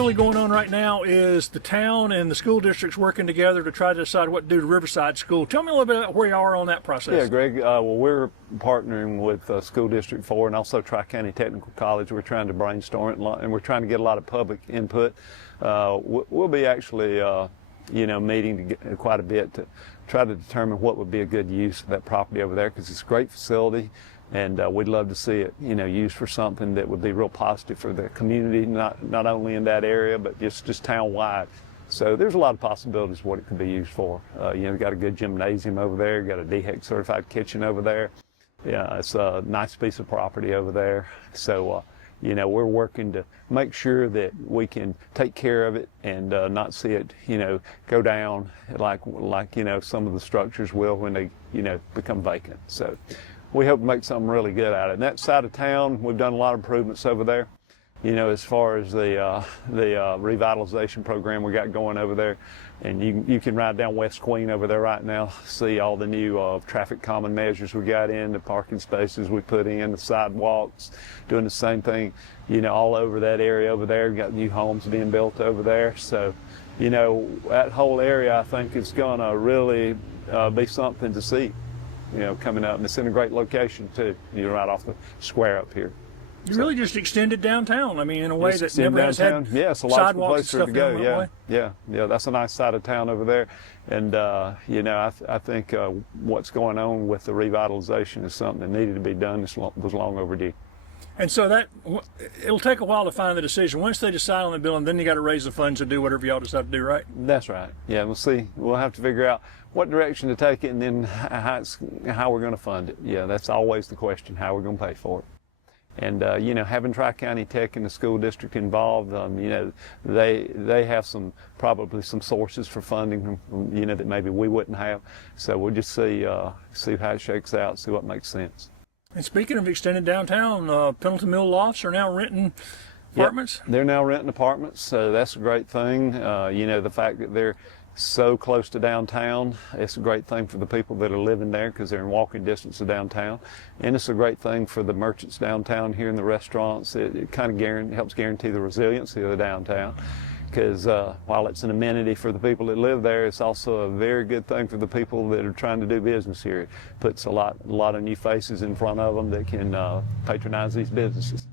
really going on right now is the town and the school districts working together to try to decide what to do to Riverside School. Tell me a little bit about where you are on that process. Yeah, Greg, well, we're partnering with School District 4 and also Tri-County Technical College. We're trying to brainstorm it, and we're trying to get a lot of public input. We'll be actually, meeting quite a bit to try to determine what would be a good use of that property over there, because it's a great facility. And we'd love to see it, used for something that would be real positive for the community, not only in that area, but just town-wide. So there's a lot of possibilities of what it could be used for. We've got a good gymnasium over there, got a DHEC certified kitchen over there. Yeah, it's a nice piece of property over there. So, we're working to make sure that we can take care of it and not see it, go down like some of the structures will when they, become vacant. So we hope to make something really good out of it. And that side of town, we've done a lot of improvements over there. As far as the revitalization program we got going over there, and you can ride down West Queen over there right now, see all the new traffic calming measures we got in, the parking spaces we put in, the sidewalks, doing the same thing, all over that area over there. We've got new homes being built over there. So, that whole area, I think, is gonna really be something to see, coming up. And it's in a great location too, right off the square up here. You really just extended downtown. I mean, in a way that never has downtown. had it's a logical place for it to go. Yeah. That's a nice side of town over there. And I think what's going on with the revitalization is something that needed to be done. It was long overdue. And so it'll take a while to find the decision. Once they decide on the building, then you got to raise the funds to do whatever y'all decide to do, right? That's right. Yeah, we'll see. We'll have to figure out what direction to take it, and then how we're going to fund it. Yeah, that's always the question: how we're going to pay for it. And having Tri-County Tech and the school district involved, they have probably some sources for funding, that maybe we wouldn't have. So we'll just see how it shakes out, see what makes sense. And speaking of extended downtown, Pendleton Mill Lofts are now renting apartments? Yep, they're now renting apartments, so that's a great thing. The fact that they're so close to downtown, it's a great thing for the people that are living there because they're in walking distance of downtown. And it's a great thing for the merchants downtown here in the restaurants. It kind of helps guarantee the resiliency of the downtown, because while it's an amenity for the people that live there, it's also a very good thing for the people that are trying to do business here. It puts a lot of new faces in front of them that can patronize these businesses.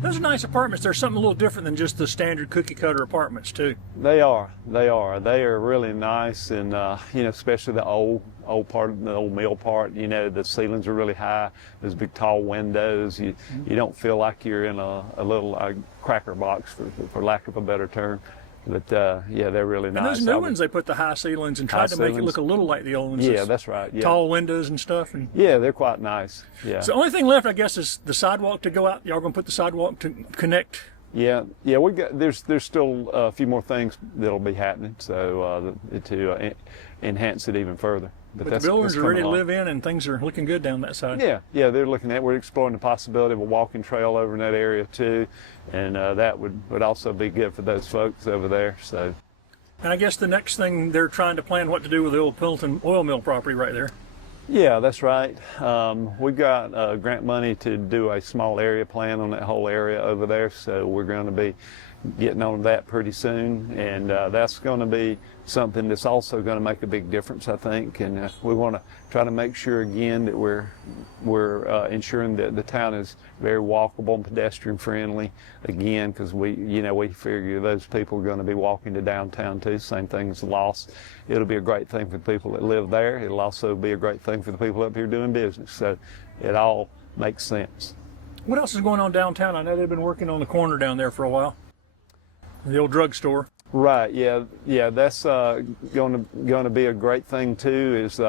Those are nice apartments. They're something a little different than just the standard cookie cutter apartments too. They are really nice, and especially the old part of the old mill part. The ceilings are really high. There's big tall windows. You don't feel like you're in a little cracker box, for lack of a better term. But they're really nice. And those new ones, they put the high ceilings and tried to make it look a little like the old ones. Yeah, that's right. Yeah. Tall windows and stuff. And yeah, they're quite nice. Yeah. So the only thing left, I guess, is the sidewalk to go out. Y'all gonna put the sidewalk to connect? Yeah. We got. There's still a few more things that'll be happening, so to enhance it even further. But the buildings are ready to live in, and things are looking good down that side. Yeah, we're exploring the possibility of a walking trail over in that area too, and that would also be good for those folks over there. So. And I guess the next thing they're trying to plan what to do with the old Pendleton oil mill property right there. Yeah, that's right. We've got grant money to do a small area plan on that whole area over there, so we're going to be getting on that pretty soon, and that's going to be something that's also going to make a big difference, I think. And we want to try to make sure again that we're ensuring that the town is very walkable and pedestrian friendly again, because we figure those people are going to be walking to downtown too. Same thing as Lost. It'll be a great thing for the people that live there. It'll also be a great thing for the people up here doing business. So it all makes sense. What else is going on downtown? I know they've been working on the corner down there for a while. The old drugstore. Right. Yeah. That's going to be a great thing too. Is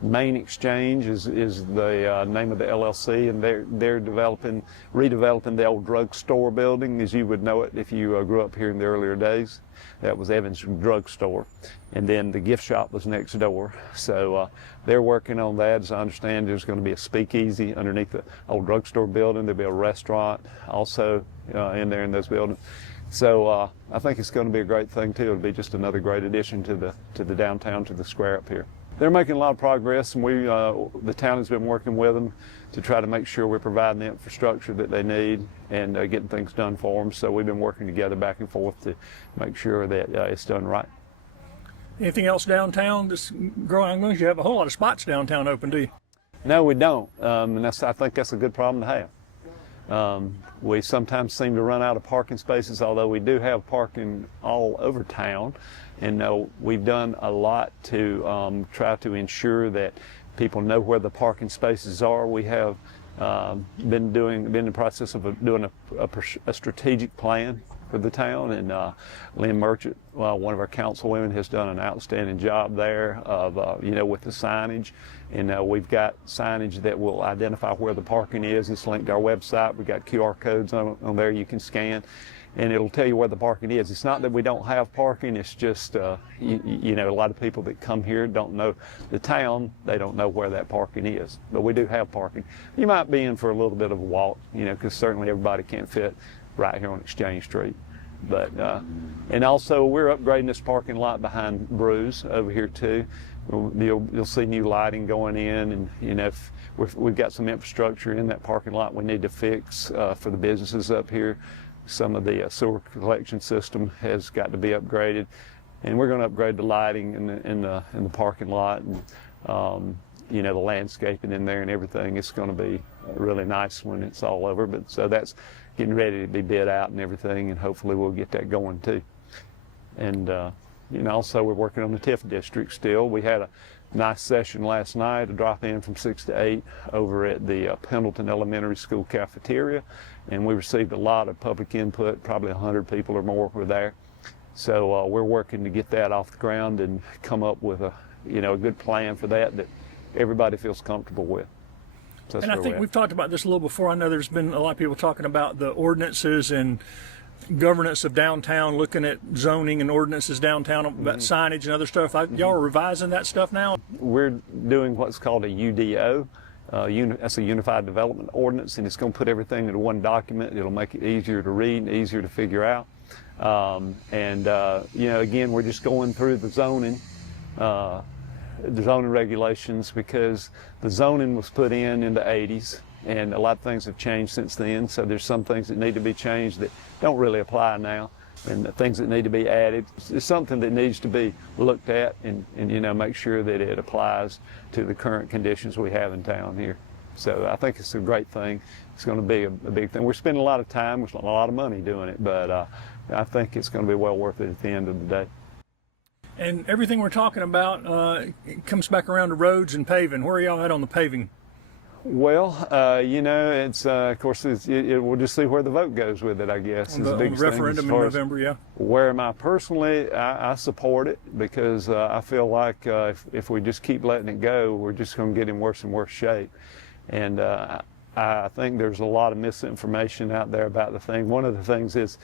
Main Exchange is the name of the LLC, and they're redeveloping the old drugstore building as you would know it if you grew up here in the earlier days. That was Evans Drugstore, and then the gift shop was next door. So they're working on that. As I understand, there's going to be a speakeasy underneath the old drugstore building. There'll be a restaurant also in there in those buildings. So I think it's going to be a great thing too. It'll be just another great addition to the downtown, to the square up here. They're making a lot of progress, and the town has been working with them to try to make sure we're providing the infrastructure that they need and getting things done for them. So we've been working together back and forth to make sure that it's done right. Anything else downtown that's growing? You have a whole lot of spots downtown open, do you? No, we don't, and I think that's a good problem to have. We sometimes seem to run out of parking spaces, although we do have parking all over town. And we've done a lot to try to ensure that people know where the parking spaces are. We have been in the process of doing a strategic plan for the town, and Lynn Merchant, one of our councilwomen, has done an outstanding job there of with the signage. And we've got signage that will identify where the parking is. It's linked to our website. We've got QR codes on there you can scan, and it'll tell you where the parking is. It's not that we don't have parking, it's just, a lot of people that come here don't know the town, they don't know where that parking is. But we do have parking. You might be in for a little bit of a walk, because certainly everybody can't fit right here on Exchange Street. But, and also we're upgrading this parking lot behind Brews over here too. You'll see new lighting going in, and if we've got some infrastructure in that parking lot we need to fix for the businesses up here. Some of the sewer collection system has got to be upgraded, and we're going to upgrade the lighting in the parking lot, and the landscaping in there and everything. It's going to be really nice when it's all over. But so that's getting ready to be bid out and everything, and hopefully we'll get that going too. And also we're working on the TIF district still. We had a nice session last night, a drop in from 6 to 8 over at the Pendleton Elementary School cafeteria, and we received a lot of public input. Probably 100 people or more were there. So we're working to get that off the ground and come up with a good plan for that everybody feels comfortable with. So and I think we've talked about this a little before. I know there's been a lot of people talking about the ordinances and governance of downtown, looking at zoning and ordinances downtown about signage and other stuff. Y'all are revising that stuff now? We're doing what's called a UDO. That's a Unified Development Ordinance, and it's going to put everything into one document. It'll make it easier to read and easier to figure out. Again, we're just going through the zoning regulations, because the zoning was put in the 80s, and a lot of things have changed since then. So there's some things that need to be changed that don't really apply now, and the things that need to be added. It's something that needs to be looked at and make sure that it applies to the current conditions we have in town here. So I think it's a great thing. It's going to be a big thing. We're spending a lot of time, a lot of money doing it, but I think it's going to be well worth it at the end of the day. And everything we're talking about it comes back around to roads and paving. Where are y'all at on the paving? Well, it's of course we'll just see where the vote goes with it, I guess. On the referendum in November, yeah. Where am I personally? I support it, because I feel like if we just keep letting it go, we're just going to get in worse and worse shape. And I think there's a lot of misinformation out there about the thing. One of the things is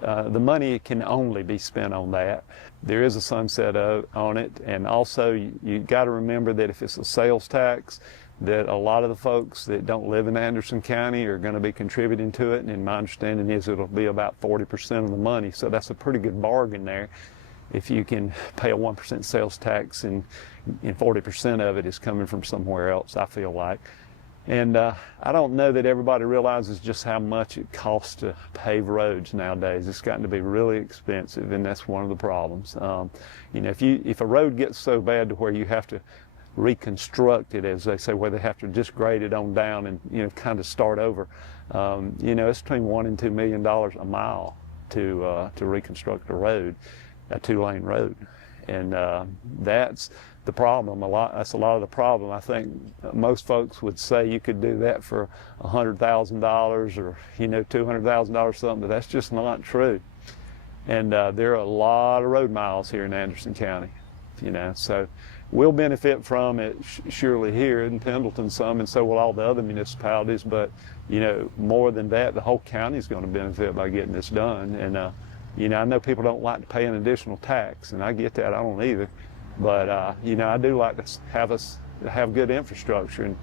the money can only be spent on that. There is a sunset on it, and also you got to remember that if it's a sales tax, that a lot of the folks that don't live in Anderson County are going to be contributing to it, and my understanding is it'll be about 40% of the money. So that's a pretty good bargain there. If you can pay a 1% sales tax and 40% of it is coming from somewhere else, I feel like. And I don't know that everybody realizes just how much it costs to pave roads nowadays. It's gotten to be really expensive, and that's one of the problems. If a road gets so bad to where you have to reconstruct it, as they say, where they have to just grade it on down and kind of start over, it's between $1 and $2 million a mile to reconstruct a road, a 2-lane road, and that's the problem. That's a lot of the problem. I think most folks would say you could do that for $100,000 or $200,000 something, but that's just not true. And there are a lot of road miles here in Anderson County, so we'll benefit from it surely here in Pendleton some, and so will all the other municipalities. But more than that, the whole county is going to benefit by getting this done. And I know people don't like to pay an additional tax, and I get that. I don't either. But I do like to have good infrastructure, and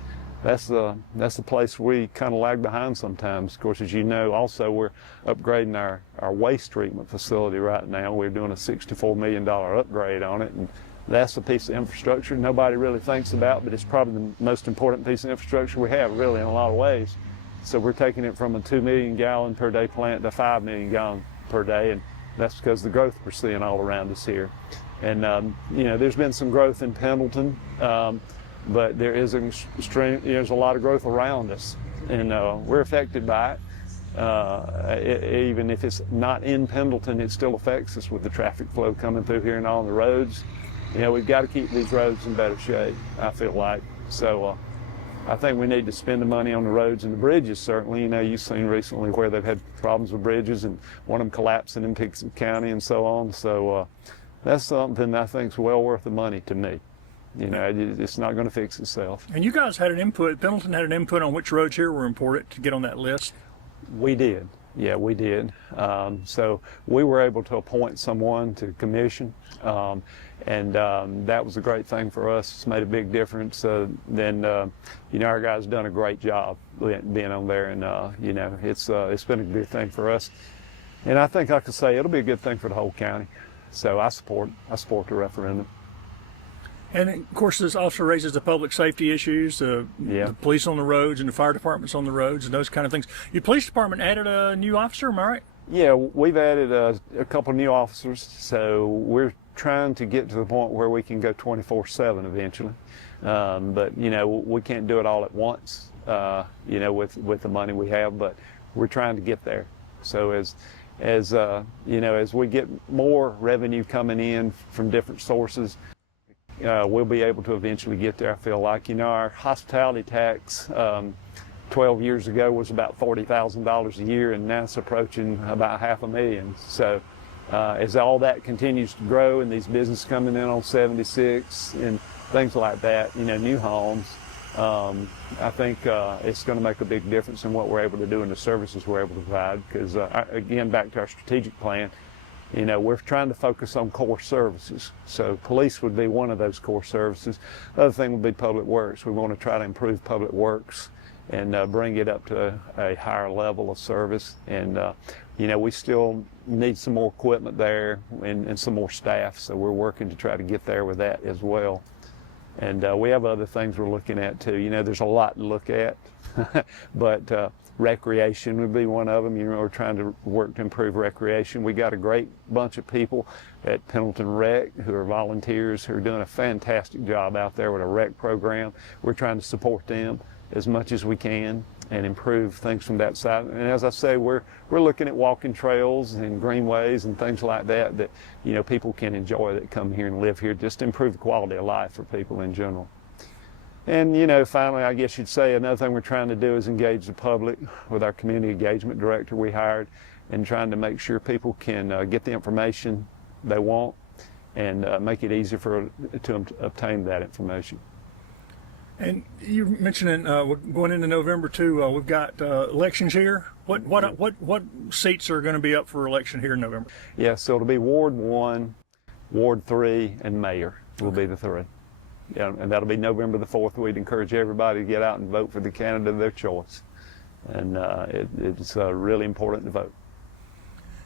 that's the place we kind of lag behind sometimes. Of course, as you know, also we're upgrading our waste treatment facility right now. We're doing a $64 million upgrade on it, and that's a piece of infrastructure nobody really thinks about, but it's probably the most important piece of infrastructure we have, really, in a lot of ways. So we're taking it from a 2 million gallon per day plant to 5 million gallon per day, and that's because of the growth we're seeing all around us here. And you know, there's been some growth in Pendleton, but there's a lot of growth around us, and we're affected by it. Even if it's not in Pendleton, it still affects us with the traffic flow coming through here and on the roads. You know, we've got to keep these roads in better shape, I feel like. So I think we need to spend the money on the roads and the bridges, certainly. You know, you've seen recently where they've had problems with bridges and one of them collapsing in Pickett County and so on. So that's something I think is well worth the money to me. You know, it's not going to fix itself. And you guys had an input, Pendleton had an input on which roads here were important to get on that list? We did. Yeah, we did. So we were able to appoint someone to commission, and that was a great thing for us. It's made a big difference. Then, you know, our guys done a great job being on there, and you know, it's been a good thing for us. And I think I could say it'll be a good thing for the whole county. So I support the referendum. And of course, this also raises the public safety issues, the police on the roads and the fire departments on the roads and those kind of things. Your police department added a new officer, am I right? Yeah, we've added a couple new officers, so we're trying to get to the point where we can go 24/7 eventually. But you know, we can't do it all at once, you know, with the money we have, but we're trying to get there. So as you know, as we get more revenue coming in from different sources, we'll be able to eventually get there, I feel like. You know, our hospitality tax 12 years ago was about $40,000 a year, and now it's approaching about $500,000. So as all that continues to grow and these businesses coming in on 76 and things like that, you know, new homes, I think it's going to make a big difference in what we're able to do and the services we're able to provide. Because, again, back to our strategic plan, you know, we're trying to focus on core services. So police would be one of those core services. The other thing would be public works. We want to try to improve public works and bring it up to a higher level of service. And, you know, we still need some more equipment there and some more staff. So we're working to try to get there with that as well. And we have other things we're looking at too. You know, there's a lot to look at, but recreation would be one of them. You know, we're trying to work to improve recreation. We got a great bunch of people at Pendleton Rec who are volunteers who are doing a fantastic job out there with a rec program. We're trying to support them as much as we can and improve things from that side. And as I say, we're looking at walking trails and greenways and things like that you know, people can enjoy that come here and live here, just to improve the quality of life for people in general. And, you know, finally, I guess you'd say another thing we're trying to do is engage the public with our community engagement director we hired, and trying to make sure people can get the information they want and make it easier to obtain that information. And you mentioned we're going into November too. We've got elections here. What seats are going to be up for election here in November? Yeah, so it'll be Ward 1, Ward 3, and Mayor will be the three. Yeah, and that'll be November the 4th. We'd encourage everybody to get out and vote for the candidate of their choice. And it's really important to vote.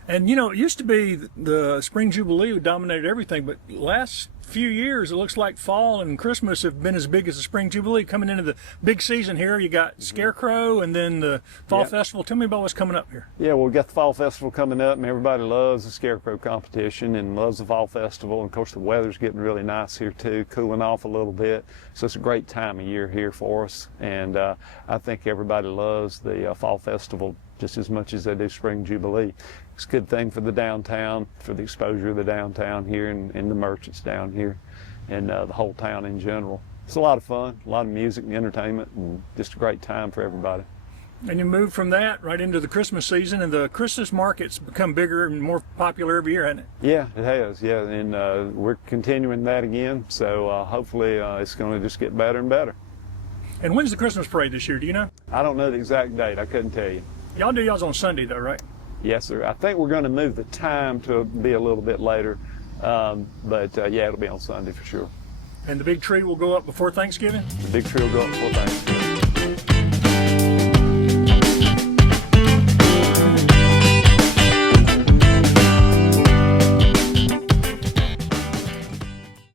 And, you know, it used to be the Spring Jubilee dominated everything, but last few years it looks like fall and Christmas have been as big as the Spring Jubilee. Coming into the big season here, you got Scarecrow and then the Fall Festival. Tell me about what's coming up here. Yeah, well, we've got the Fall Festival coming up, and everybody loves the Scarecrow competition and loves the Fall Festival. And, of course, the weather's getting really nice here, too, cooling off a little bit. So it's a great time of year here for us. And I think everybody loves the Fall Festival just as much as they do Spring Jubilee. It's a good thing for the downtown, for the exposure of the downtown here and the merchants down here and the whole town in general. It's a lot of fun, a lot of music and entertainment, and just a great time for everybody. And you move from that right into the Christmas season, and the Christmas market's become bigger and more popular every year, hasn't it? Yeah, it has, yeah, and we're continuing that again, so hopefully it's going to just get better and better. And when's the Christmas parade this year, do you know? I don't know the exact date, I couldn't tell you. Y'all do y'all's on Sunday though, right? Yes, sir. I think we're going to move the time to be a little bit later, but yeah, it'll be on Sunday for sure. And the big tree will go up before Thanksgiving? The big tree will go up before Thanksgiving.